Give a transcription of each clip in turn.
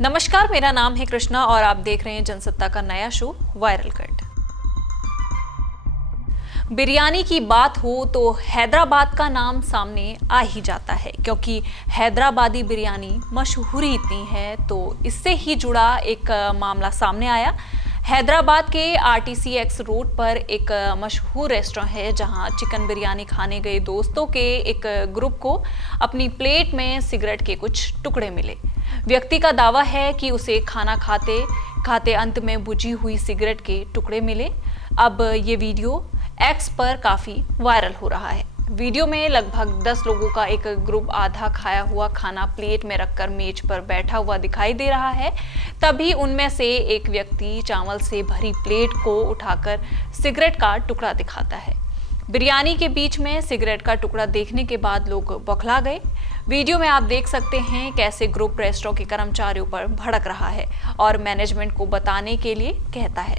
नमस्कार, मेरा नाम है कृष्णा और आप देख रहे हैं जनसत्ता का नया शो वायरल कट। बिरयानी की बात हो तो हैदराबाद का नाम सामने आ ही जाता है, क्योंकि हैदराबादी बिरयानी मशहूरी इतनी है तो इससे ही जुड़ा एक मामला सामने आया। हैदराबाद के RTCX रोड पर एक मशहूर रेस्टोरेंट है जहां चिकन बिरयानी खाने गए दोस्तों के एक ग्रुप को अपनी प्लेट में सिगरेट के कुछ टुकड़े मिले। व्यक्ति का दावा है कि उसे खाना खाते खाते अंत में बुझी हुई सिगरेट के टुकड़े मिले। अब ये वीडियो एक्स पर काफ़ी वायरल हो रहा है। वीडियो में लगभग 10 लोगों का एक ग्रुप आधा खाया हुआ खाना प्लेट में रखकर मेज पर बैठा हुआ दिखाई दे रहा है। तभी उनमें से एक व्यक्ति चावल से भरी प्लेट को उठाकर सिगरेट का टुकड़ा दिखाता है। बिरयानी के बीच में सिगरेट का टुकड़ा देखने के बाद लोग बौखला गए। वीडियो में आप देख सकते हैं कैसे ग्रुप रेस्टोरेंट के कर्मचारियों पर भड़क रहा है और मैनेजमेंट को बताने के लिए कहता है।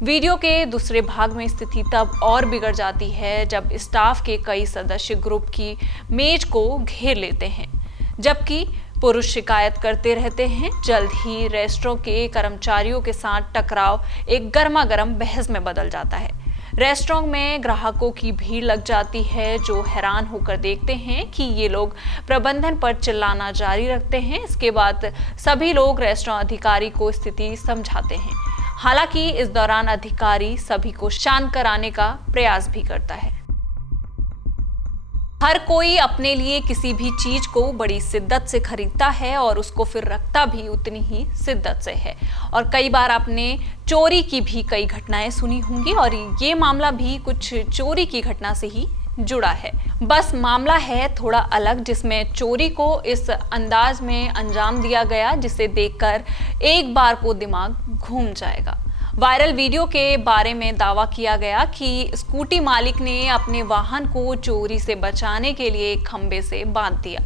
वीडियो के दूसरे भाग में स्थिति तब और बिगड़ जाती है जब स्टाफ के कई सदस्य ग्रुप की मेज को घेर लेते हैं, जबकि पुरुष शिकायत करते रहते हैं। जल्द ही रेस्टोरेंट के कर्मचारियों के साथ टकराव एक गर्मागर्म बहस में बदल जाता है। रेस्टोरेंट में ग्राहकों की भीड़ लग जाती है जो हैरान होकर देखते हैं कि ये लोग प्रबंधन पर चिल्लाना जारी रखते हैं। इसके बाद सभी लोग रेस्टोरेंट अधिकारी को स्थिति समझाते हैं। हालांकि इस दौरान अधिकारी सभी को शांत कराने का प्रयास भी करता है। हर कोई अपने लिए किसी भी चीज को बड़ी शिद्दत से खरीदता है और उसको फिर रखता भी उतनी ही शिद्दत से है। और कई बार आपने चोरी की भी कई घटनाएं सुनी होंगी और ये मामला भी कुछ चोरी की घटना से ही जुड़ा है। बस मामला है थोड़ा अलग, जिसमें चोरी को इस अंदाज में अंजाम दिया गया जिसे देखकर एक बार को दिमाग घूम जाएगा। वायरल वीडियो के बारे में दावा किया गया कि स्कूटी मालिक ने अपने वाहन को चोरी से बचाने के लिए एक खंबे से बांध दिया।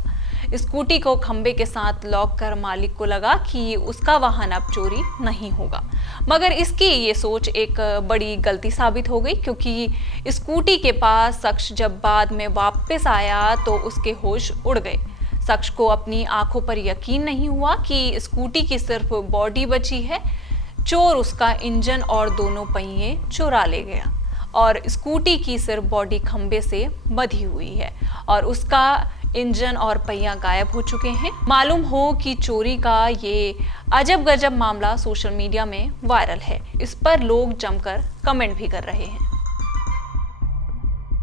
स्कूटी को खंबे के साथ लॉक कर मालिक को लगा कि उसका वाहन अब चोरी नहीं होगा, मगर इसकी ये सोच एक बड़ी गलती साबित हो गई, क्योंकि स्कूटी के पास शख्स जब बाद में वापस आया तो उसके होश उड़ गए। शख्स को अपनी आंखों पर यकीन नहीं हुआ कि स्कूटी की सिर्फ बॉडी बची है। चोर उसका इंजन और दोनों पहिए चुरा ले गया और स्कूटी की सिर्फ बॉडी खंबे से बंधी हुई है और उसका इंजन और पहिया गायब हो चुके हैं। मालूम हो कि चोरी का ये अजब गजब मामला सोशल मीडिया में वायरल है। इस पर लोग जमकर कमेंट भी कर रहे हैं।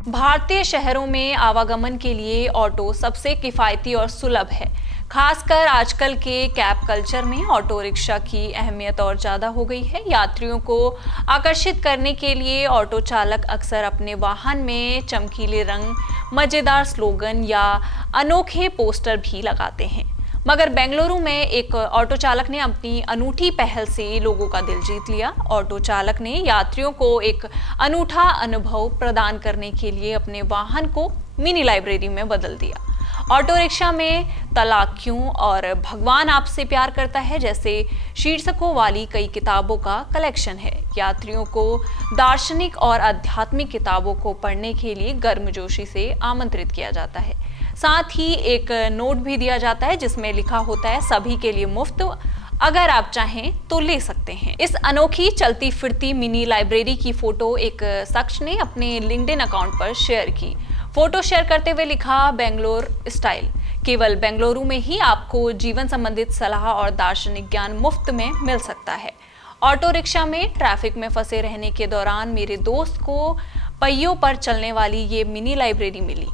भारतीय शहरों में आवागमन के लिए ऑटो सबसे किफायती और सुलभ है। खासकर आजकल के कैब कल्चर में ऑटो रिक्शा की अहमियत और ज़्यादा हो गई है। यात्रियों को आकर्षित करने के लिए ऑटो चालक अक्सर अपने वाहन में चमकीले रंग, मज़ेदार स्लोगन या अनोखे पोस्टर भी लगाते हैं। मगर बेंगलुरु में एक ऑटो चालक ने अपनी अनूठी पहल से लोगों का दिल जीत लिया। ऑटो चालक ने यात्रियों को एक अनूठा अनुभव प्रदान करने के लिए अपने वाहन को मिनी लाइब्रेरी में बदल दिया। ऑटो रिक्शा में तलाक क्यों और भगवान आपसे प्यार करता है जैसे शीर्षकों वाली कई किताबों का कलेक्शन है। यात्रियों को दार्शनिक और आध्यात्मिक किताबों को पढ़ने के लिए गर्मजोशी से आमंत्रित किया जाता है। साथ ही एक नोट भी दिया जाता है जिसमें लिखा होता है सभी के लिए मुफ्त, अगर आप चाहें तो ले सकते हैं। इस अनोखी चलती फिरती मिनी लाइब्रेरी की फोटो एक शख्स ने अपने लिंक्डइन अकाउंट पर शेयर की। फोटो शेयर करते हुए लिखा, बेंगलोर स्टाइल, केवल बेंगलुरु में ही आपको जीवन संबंधित सलाह और दार्शनिक ज्ञान मुफ्त में मिल सकता है। ऑटो रिक्शा में ट्रैफिक में फंसे रहने के दौरान मेरे दोस्त को पहियों पर चलने वाली ये मिनी लाइब्रेरी मिली।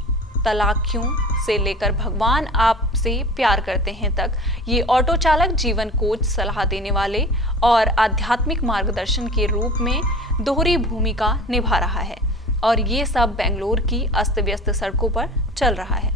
तलाक क्यों से लेकर भगवान आपसे प्यार करते हैं तक ये ऑटो चालक जीवन कोच, सलाह देने वाले और आध्यात्मिक मार्गदर्शन के रूप में दोहरी भूमिका निभा रहा है। और ये सब बेंगलुरु की अस्त व्यस्त सड़कों पर चल रहा है।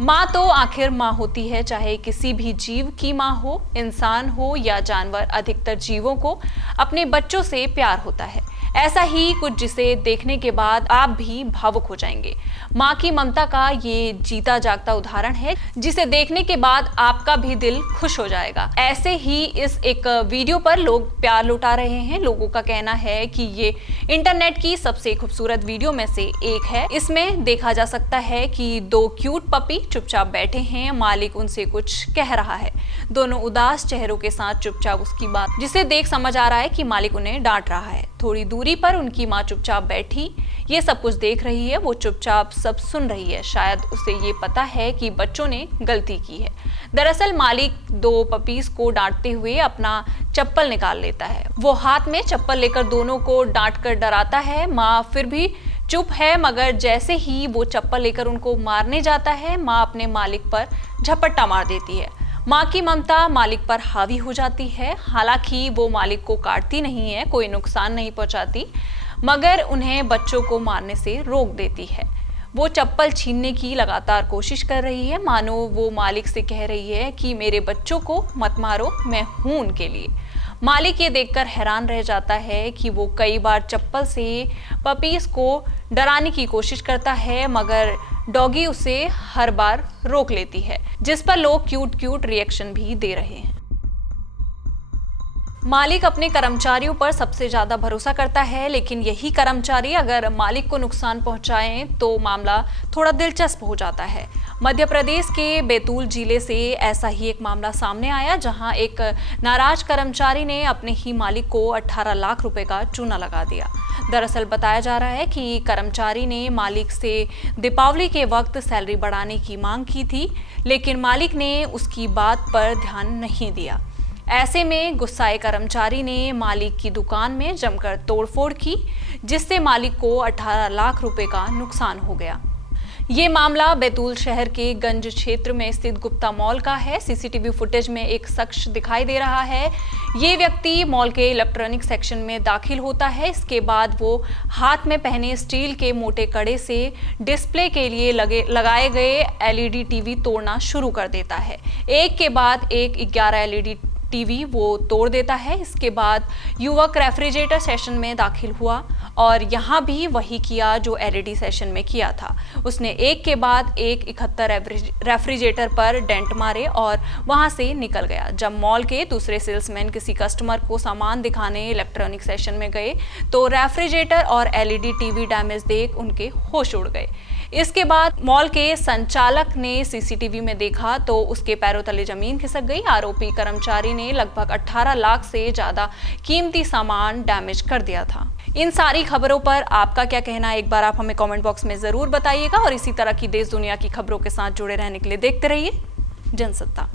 माँ तो आखिर माँ होती है, चाहे किसी भी जीव की माँ हो, इंसान हो या जानवर। अधिकतर जीवों को अपने बच्चों से प्यार होता है। ऐसा ही कुछ जिसे देखने के बाद आप भी भावुक हो जाएंगे। माँ की ममता का ये जीता जागता उदाहरण है जिसे देखने के बाद आपका भी दिल खुश हो जाएगा। ऐसे ही इस एक वीडियो पर लोग प्यार लुटा रहे हैं। लोगों का कहना है कि ये इंटरनेट की सबसे खूबसूरत वीडियो में से एक है। इसमें देखा जा सकता है कि दो क्यूट पपी मालिक चुपचाप बैठे हैं, मालिक उनसे कुछ कह रहा है। दोनों उदास चेहरों के साथ चुपचाप उसकी बात, जिसे देख समझ आ रहा है कि मालिक उन्हें डांट रहा है। थोड़ी दूरी पर उनकी माँ चुपचाप बैठी ये सब कुछ देख रही है, वो चुपचाप सब सुन रही है। शायद उसे ये पता है कि बच्चों ने गलती की है। दरअसल मालिक दो पपीज को डांटते हुए अपना चप्पल निकाल लेता है। वो हाथ में चप्पल लेकर दोनों को डांट कर डराता है। माँ फिर भी चुप है, मगर जैसे ही वो चप्पल लेकर उनको मारने जाता है, माँ अपने मालिक पर झपट्टा मार देती है। माँ की ममता मालिक पर हावी हो जाती है। हालांकि वो मालिक को काटती नहीं है, कोई नुकसान नहीं पहुंचाती, मगर उन्हें बच्चों को मारने से रोक देती है। वो चप्पल छीनने की लगातार कोशिश कर रही है, मानो वो मालिक से कह रही है कि मेरे बच्चों को मत मारो, मैं हूं उनके लिए। मालिक ये देखकर हैरान रह जाता है कि वो कई बार चप्पल से पपीज को डराने की कोशिश करता है, मगर डॉगी उसे हर बार रोक लेती है, जिस पर लोग क्यूट रिएक्शन भी दे रहे हैं। मालिक अपने कर्मचारियों पर सबसे ज्यादा भरोसा करता है, लेकिन यही कर्मचारी अगर मालिक को नुकसान पहुंचाएं तो मामला थोड़ा दिलचस्प हो जाता है। मध्य प्रदेश के बैतूल जिले से ऐसा ही एक मामला सामने आया, जहां एक नाराज कर्मचारी ने अपने ही मालिक को 18 लाख रुपए का चूना लगा दिया। दरअसल बताया जा रहा है कि कर्मचारी ने मालिक से दीपावली के वक्त सैलरी बढ़ाने की मांग की थी, लेकिन मालिक ने उसकी बात पर ध्यान नहीं दिया। ऐसे में गुस्साए कर्मचारी ने मालिक की दुकान में जमकर तोड़फोड़ की, जिससे मालिक को 18 लाख रुपए का नुकसान हो गया। ये मामला बैतूल शहर के गंज क्षेत्र में स्थित गुप्ता मॉल का है। सीसीटीवी फुटेज में एक शख्स दिखाई दे रहा है। ये व्यक्ति मॉल के इलेक्ट्रॉनिक सेक्शन में दाखिल होता है। इसके बाद वो हाथ में पहने स्टील के मोटे कड़े से डिस्प्ले के लिए लगाए गए एलईडी टीवी तोड़ना शुरू कर देता है। एक के बाद एक 11 एलईडी टीवी वो तोड़ देता है। इसके बाद युवक रेफ्रिजरेटर सेशन में दाखिल हुआ और यहाँ भी वही किया जो एलईडी सेशन में किया था। उसने एक के बाद एक 71 रेफ्रिजरेटर पर डेंट मारे और वहाँ से निकल गया। जब मॉल के दूसरे सेल्समैन किसी कस्टमर को सामान दिखाने इलेक्ट्रॉनिक सेशन में गए तो रेफ्रिजरेटर और एलईडी टीवी डैमेज देख उनके होश उड़ गए। इसके बाद मॉल के संचालक ने सीसीटीवी में देखा तो उसके पैरों तले जमीन खिसक गई। आरोपी कर्मचारी ने लगभग 18 लाख से ज्यादा कीमती सामान डैमेज कर दिया था। इन सारी खबरों पर आपका क्या कहना है, एक बार आप हमें कमेंट बॉक्स में जरूर बताइएगा और इसी तरह की देश दुनिया की खबरों के साथ जुड़े रहने के लिए देखते रहिए जनसत्ता।